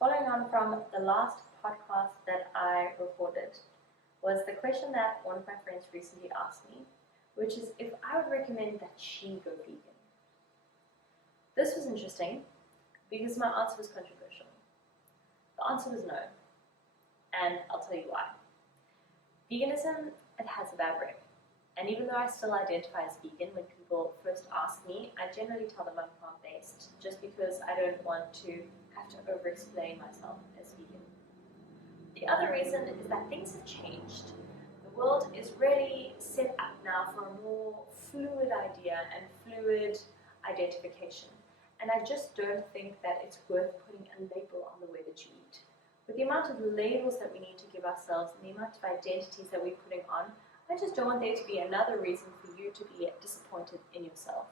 Following on from the last podcast that I recorded was the question that one of my friends recently asked me, which is if I would recommend that she go vegan. This was interesting because my answer was controversial. The answer was no, and I'll tell you why. Veganism, it has a bad rep. And even though I still identify as vegan, when people first ask me, I generally tell them I'm plant-based, just because I don't want to have to over-explain myself as vegan. The other reason is that things have changed. The world is really set up now for a more fluid idea and fluid identification. And I just don't think that it's worth putting a label on the way that you eat. With the amount of labels that we need to give ourselves and the amount of identities that we're putting on, I just don't want there to be another reason for you to be disappointed in yourself.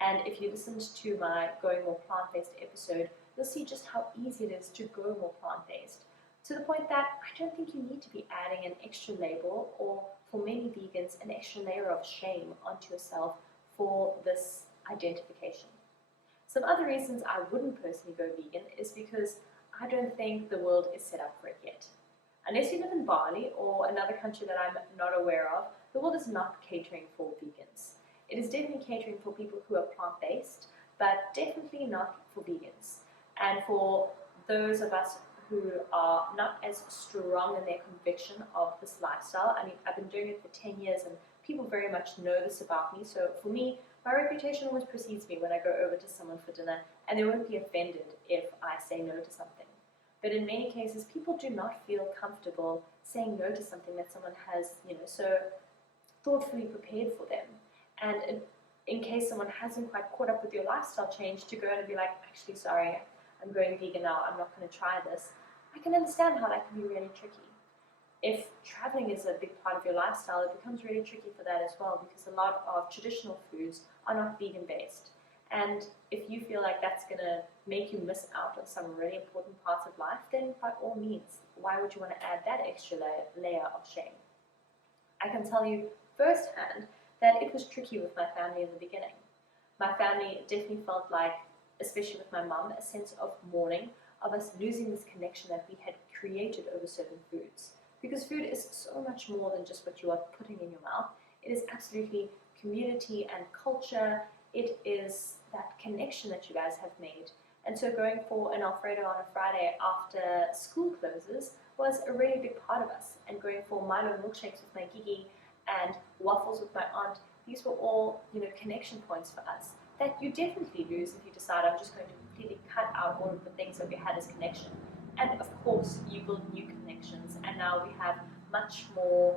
And if you listened to my Going More Plant-Based episode, you'll see just how easy it is to go more plant-based. To the point that I don't think you need to be adding an extra label, or for many vegans, an extra layer of shame onto yourself for this identification. Some other reasons I wouldn't personally go vegan is because I don't think the world is set up for it yet. Unless you live in Bali or another country that I'm not aware of, the world is not catering for vegans. It is definitely catering for people who are plant-based, but definitely not for vegans. And for those of us who are not as strong in their conviction of this lifestyle, I mean, I've been doing it for 10 years and people very much know this about me. So for me, my reputation always precedes me when I go over to someone for dinner, and they won't be offended if I say no to something. But in many cases, people do not feel comfortable saying no to something that someone has, so thoughtfully prepared for them. And in case someone hasn't quite caught up with your lifestyle change, to go and be like, actually, sorry, I'm going vegan now, I'm not going to try this. I can understand how that can be really tricky. If traveling is a big part of your lifestyle, it becomes really tricky for that as well, because a lot of traditional foods are not vegan-based. And if you feel like that's going to make you miss out on some really important parts of life, then by all means, why would you want to add that extra layer of shame? I can tell you firsthand that it was tricky with my family in the beginning. My family definitely felt like, especially with my mum, a sense of mourning, of us losing this connection that we had created over certain foods. Because food is so much more than just what you are putting in your mouth. It is absolutely community and culture. It is that connection that you guys have made. And so going for an Alfredo on a Friday after school closes was a really big part of us. And going for Milo milkshakes with my Gigi and waffles with my aunt, these were all, connection points for us that you definitely lose if you decide I'm just going to completely cut out all of the things that we had as connection. And of course, you build new connections, and now we have much more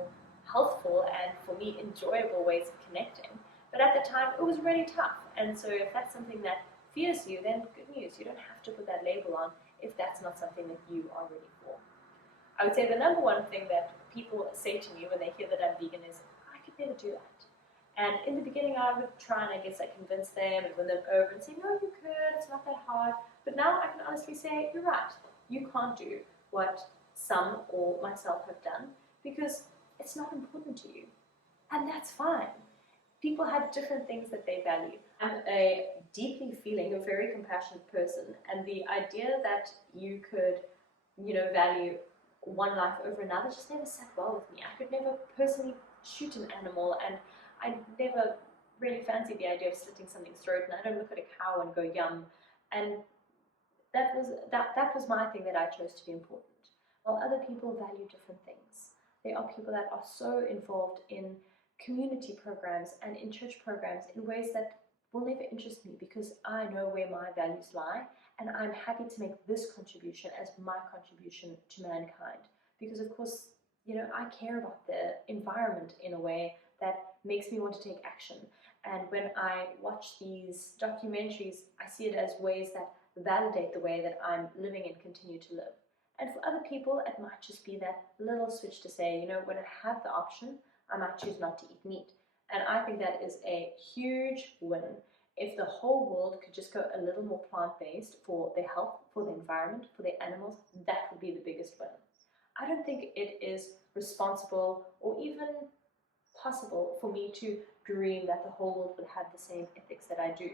healthful and, for me, enjoyable ways of connecting. But at the time, it was really tough. And so if that's something that fears you, then good news. You don't have to put that label on if that's not something that you are ready for. I would say the number one thing that people say to me when they hear that I'm vegan is, I could never do that. And in the beginning, I would try and convince them and win them over and say, no, you could, it's not that hard. But now I can honestly say, you're right. You can't do what some or myself have done because it's not important to you. And that's fine. People have different things that they value. I'm a deeply feeling, a very compassionate person, and the idea that you could, value one life over another just never sat well with me. I could never personally shoot an animal, and I never really fancied the idea of slitting something's throat, and I don't look at a cow and go yum. And that was my thing that I chose to be important. While other people value different things. There are people that are so involved in community programs and in church programs in ways that will never interest me because I know where my values lie, and I'm happy to make this contribution as my contribution to mankind. Because of course, I care about the environment in a way that makes me want to take action. And when I watch these documentaries, I see it as ways that validate the way that I'm living and continue to live. And for other people, it might just be that little switch to say, when I have the option, I might choose not to eat meat. And I think that is a huge win. If the whole world could just go a little more plant-based for their health, for the environment, for their animals, that would be the biggest win. I don't think it is responsible or even possible for me to dream that the whole world would have the same ethics that I do.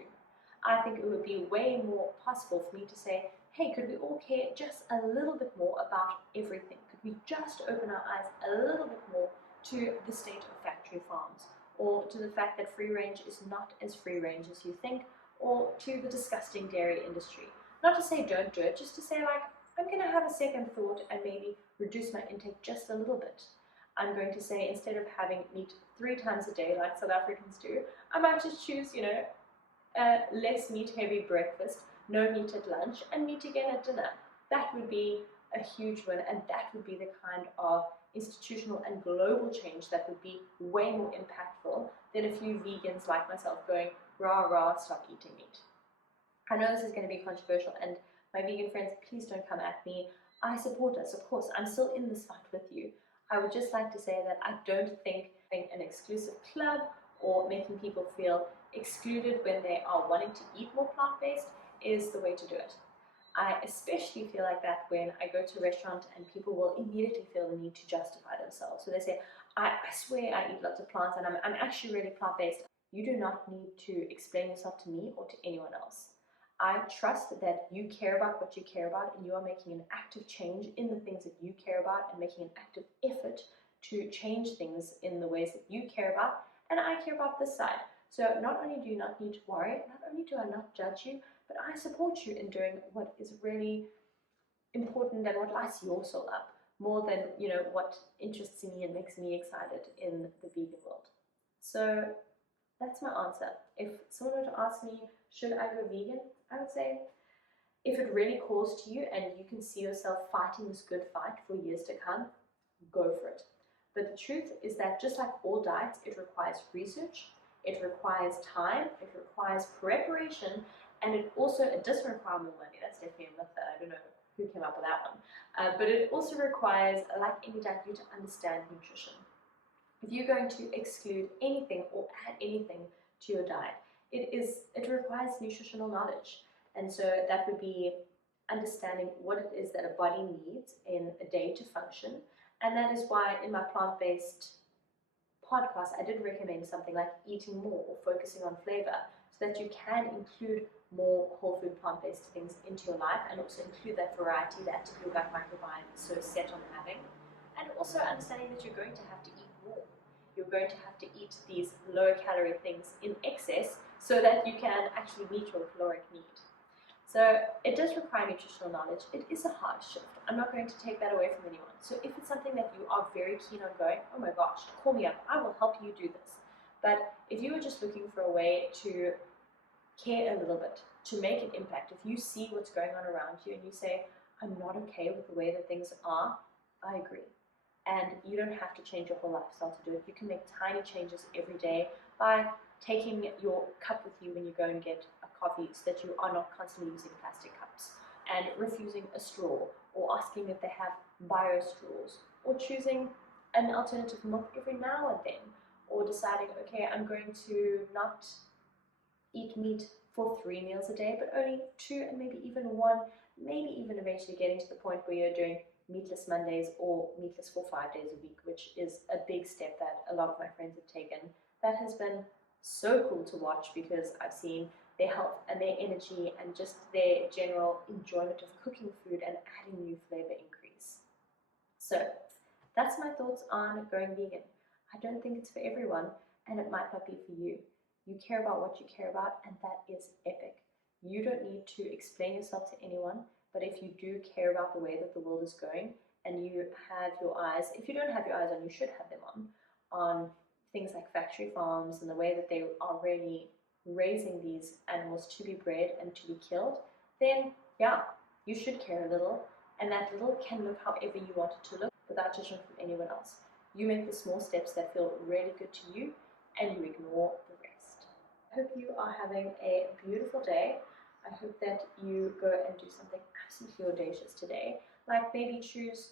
I think it would be way more possible for me to say, hey, could we all care just a little bit more about everything? Could we just open our eyes a little bit more to the state of factory farms, or to the fact that free range is not as free range as you think, or to the disgusting dairy industry? Not to say don't do it, just to say, like, I'm going to have a second thought and maybe reduce my intake just a little bit. I'm going to say, instead of having meat 3 times a day like South Africans do, I might just choose, a less meat heavy breakfast, no meat at lunch, and meat again at dinner. That would be a huge win, and that would be the kind of institutional and global change that would be way more impactful than a few vegans like myself going, rah rah, stop eating meat. I know this is going to be controversial, and my vegan friends, please don't come at me. I support us, of course. I'm still in this fight with you. I would just like to say that I don't think an exclusive club or making people feel excluded when they are wanting to eat more plant-based is the way to do it. I especially feel like that when I go to a restaurant and people will immediately feel the need to justify themselves. So they say, I swear I eat lots of plants and I'm actually really plant-based. You do not need to explain yourself to me or to anyone else. I trust that you care about what you care about, and you are making an active change in the things that you care about and making an active effort to change things in the ways that you care about, and I care about this side. So not only do you not need to worry, not only do I not judge you, but I support you in doing what is really important and what lights your soul up more than, what interests me and makes me excited in the vegan world. So that's my answer. If someone were to ask me, should I go vegan? I would say, if it really calls to you and you can see yourself fighting this good fight for years to come, go for it. But the truth is that just like all diets, it requires research, it requires time, it requires preparation, and it doesn't require more money. That's definitely a myth that I don't know who came up with that one. But it also requires, like any diet, you to understand nutrition. If you're going to exclude anything or add anything to your diet, it requires nutritional knowledge. And so that would be understanding what it is that a body needs in a day to function. And that is why in my plant-based podcast, I did recommend something like eating more or focusing on flavor, so that you can include more whole food plant-based things into your life, and also include that variety that your gut microbiome is so set on having. And also understanding that you're going to have to eat more. You're going to have to eat these lower calorie things in excess so that you can actually meet your caloric need. So it does require nutritional knowledge. It is a hard shift. I'm not going to take that away from anyone. So if it's something that you are very keen on going, oh my gosh, call me up. I will help you do this. But if you were just looking for a way to care a little bit, to make an impact, if you see what's going on around you and you say, I'm not okay with the way that things are, I agree. And you don't have to change your whole lifestyle to do it. You can make tiny changes every day by taking your cup with you when you go and get a coffee, so that you are not constantly using plastic cups, and refusing a straw, or asking if they have bio straws, or choosing an alternative milk every now and then, or deciding, okay, I'm going to not eat meat for 3 meals a day, but only 2 and maybe even 1, maybe even eventually getting to the point where you're doing meatless Mondays or meatless for 5 days a week, which is a big step that a lot of my friends have taken. That has been so cool to watch, because I've seen their health and their energy and just their general enjoyment of cooking food and adding new flavor increase. So that's my thoughts on going vegan. I don't think it's for everyone, and it might not be for you. You care about what you care about, and that is epic. You don't need to explain yourself to anyone, but if you do care about the way that the world is going, and you have your eyes, if you don't have your eyes on, you should have them on things like factory farms and the way that they are really raising these animals to be bred and to be killed, then yeah, you should care a little, and that little can look however you want it to look without judgment from anyone else. You make the small steps that feel really good to you, and you ignore the rest. I hope you are having a beautiful day. I hope that you go and do something absolutely audacious today, like maybe choose,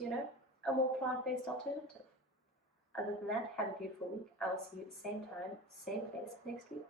a more plant-based alternative. Other than that, have a beautiful week. I will see you at the same time, same place next week.